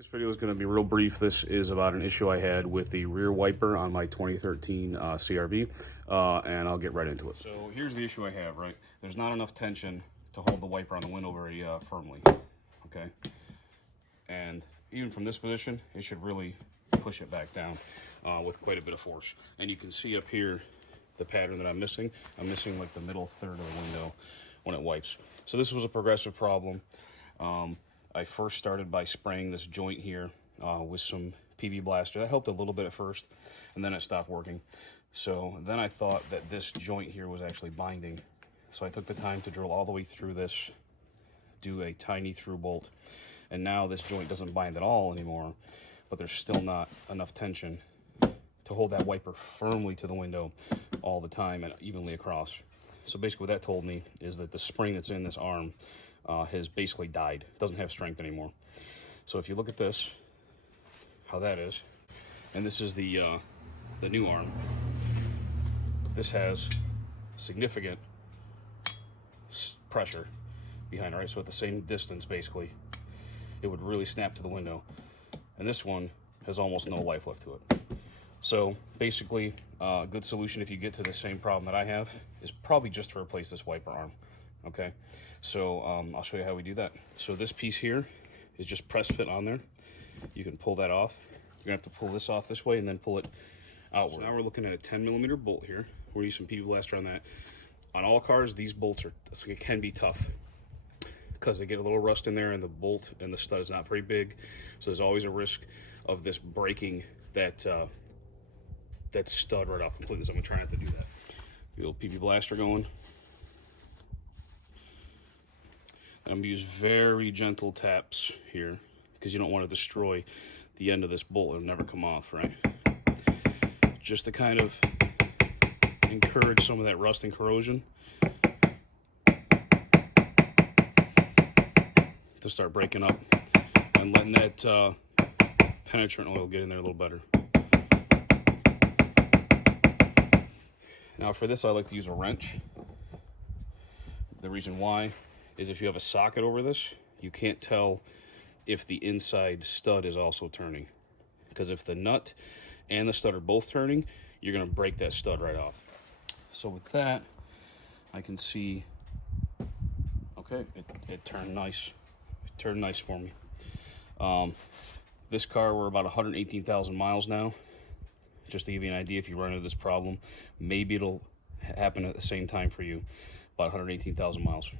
This video is going to be real brief. This is about an issue I had with the rear wiper on my 2013 CRV, and I'll get right into it. So here's the issue I have, right? There's not enough tension to hold the wiper on the window very firmly, okay? And even from this position, it should really push it back down with quite a bit of force. And you can see up here the pattern that I'm missing. I'm missing like the middle third of the window when it wipes. So this was a progressive problem. I first started by spraying this joint here with some PB Blaster. That helped a little bit at first, and then it stopped working. So then I thought that this joint here was actually binding. So I took the time to drill all the way through this, do a tiny through bolt, and now this joint doesn't bind at all anymore, but there's still not enough tension to hold that wiper firmly to the window all the time and evenly across. So basically what that told me is that the spring that's in this arm has basically died. It doesn't have strength anymore. So if you look at this, how that is, and this is the new arm, this has significant pressure behind it, right? So at the same distance, basically, it would really snap to the window. And this one has almost no life left to it. So basically, a good solution if you get to the same problem that I have is probably just to replace this wiper arm. Okay, so I'll show you how we do that. So this piece here is just press fit on there. You can pull that off. You're gonna have to pull this off this way and then pull it outward. So now we're looking at a 10mm bolt here. We're using PB Blaster on that. On all cars, these bolts it can be tough because they get a little rust in there and the bolt and the stud is not very big. So there's always a risk of this breaking that stud right off completely. So I'm gonna try not to do that. The little PB Blaster going. I'm going to use very gentle taps here because you don't want to destroy the end of this bolt. It'll never come off, right? Just to kind of encourage some of that rust and corrosion to start breaking up and letting that penetrant oil get in there a little better. Now for this, I like to use a wrench. The reason why is if you have a socket over this, you can't tell if the inside stud is also turning. Because if the nut and the stud are both turning, you're gonna break that stud right off. So with that, I can see, okay, it turned nice. It turned nice for me. This car, we're about 118,000 miles now. Just to give you an idea, if you run into this problem, maybe it'll happen at the same time for you, about 118,000 miles.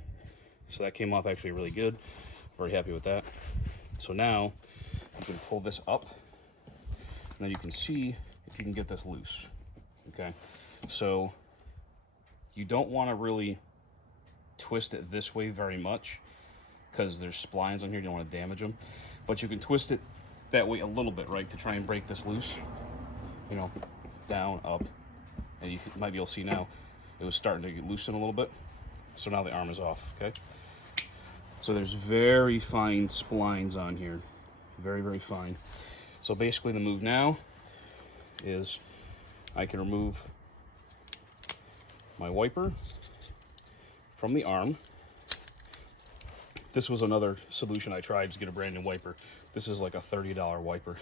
So that came off actually really good. Very happy with that. So now you can pull this up, and then you can see if you can get this loose. Okay, so you don't want to really twist it this way very much because there's splines on here. You don't want to damage them, but you can twist it that way a little bit, right, to try and break this loose. You know, down, up, and you might be able to see now it was starting to get loosen a little bit. So now the arm is off. Okay. So there's very fine splines on here, very, very fine. So basically the move now is I can remove my wiper from the arm. This was another solution I tried to get a brand new wiper. This is like a $30 wiper.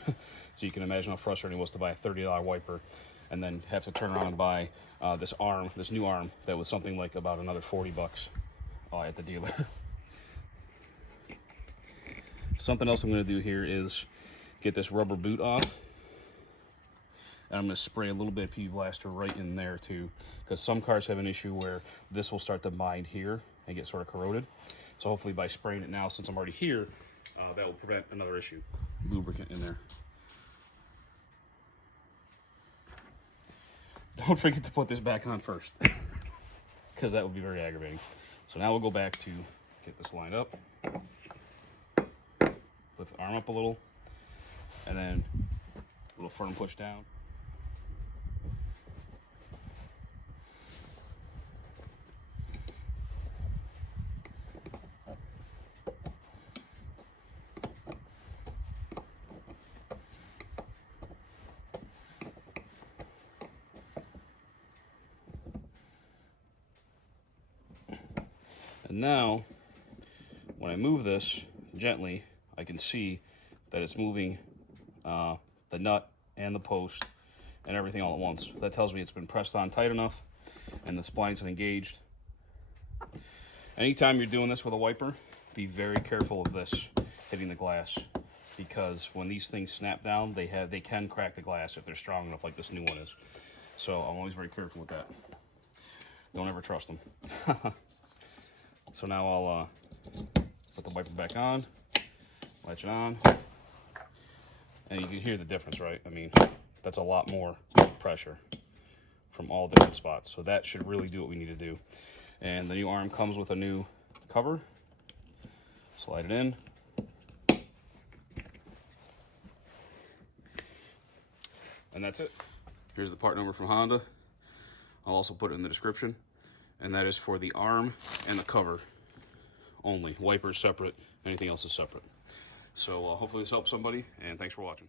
So you can imagine how frustrating it was to buy a $30 wiper and then have to turn around and buy this new arm that was something like about another 40 bucks at the dealer. Something else I'm going to do here is get this rubber boot off. And I'm going to spray a little bit of PB Blaster right in there too, because some cars have an issue where this will start to bind here and get sort of corroded. So hopefully by spraying it now, since I'm already here, that will prevent another issue. Lubricant in there. Don't forget to put this back on first, because that would be very aggravating. So now we'll go back to get this lined up. Lift the arm up a little, and then a little firm push down. And now, when I move this gently, I can see that it's moving the nut and the post and everything all at once. That tells me it's been pressed on tight enough and the splines have engaged. Anytime you're doing this with a wiper, be very careful of this hitting the glass, because when these things snap down, they can crack the glass if they're strong enough, like this new one is. So I'm always very careful with that. Don't ever trust them. So now I'll put the wiper back on, latch it on, and you can hear the difference, right? I mean, that's a lot more pressure from all different spots. So that should really do what we need to do. And the new arm comes with a new cover. Slide it in. And that's it. Here's the part number from Honda. I'll also put it in the description. And that is for the arm and the cover only. Wiper separate, anything else is separate. So hopefully this helps somebody, and thanks for watching.